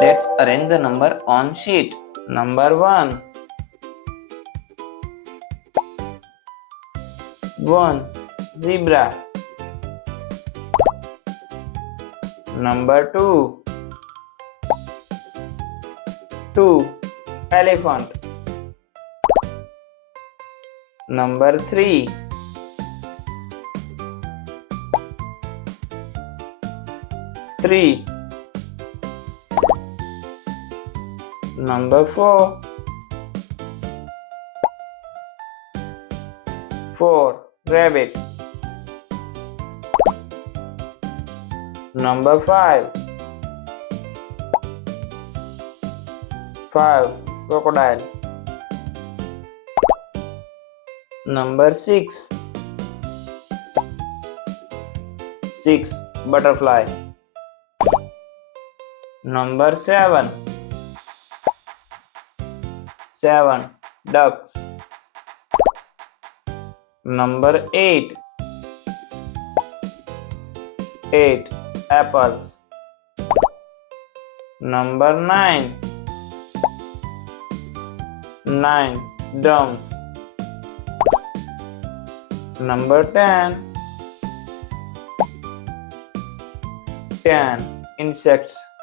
Let's arrange the number on sheet. Number 1. 1. Zebra. Number 2. 2. Elephant. Number 3. 3. Number 4. 4. Rabbit. Number 5. 5. Crocodile. Number 6. 6. Butterfly. Number 7. 7. Ducks. Number 8. 8. Apples. Number 9. 9. Drums. Number 10. 10. Insects.